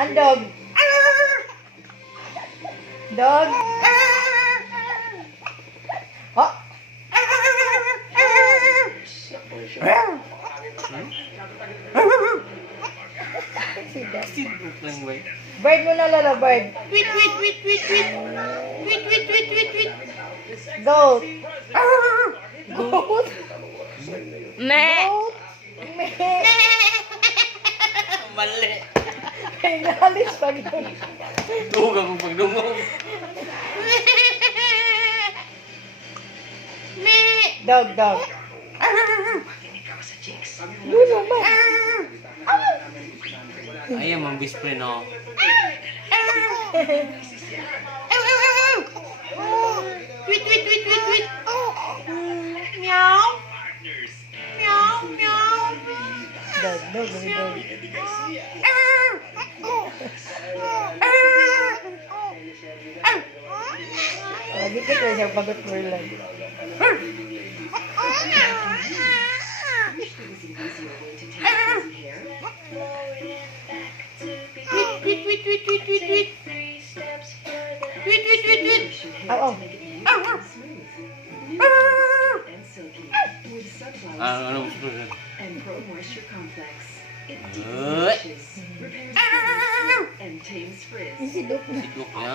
Andog. Dog. Oh. Bird mo na lala, bird. Tweet, tweet, tweet, tweet, tweet. Tweet, tweet, tweet, tweet, tweet. Goat. Goat. Meh. Goat. Meh. Mali. Ay, nalis pag yun. Tugog akong pagdungog. Meh. Dog, dog. Lulo, man. Ayan, mang bispre, no? Tweet, tweet, tweet, tweet, tweet. Meow. Meow, meow. Dog, dog, dog. Lagi ka siya bagot mo lang. Tweet, tweet, tweet, tweet, tweet, tweet. Tweet, tweet, tweet, tweet. Oh, oh. Ano gusto ko? And Pro Moisture Complex. It Good. repairs and tames frizz. Isidok na. Sidok niya.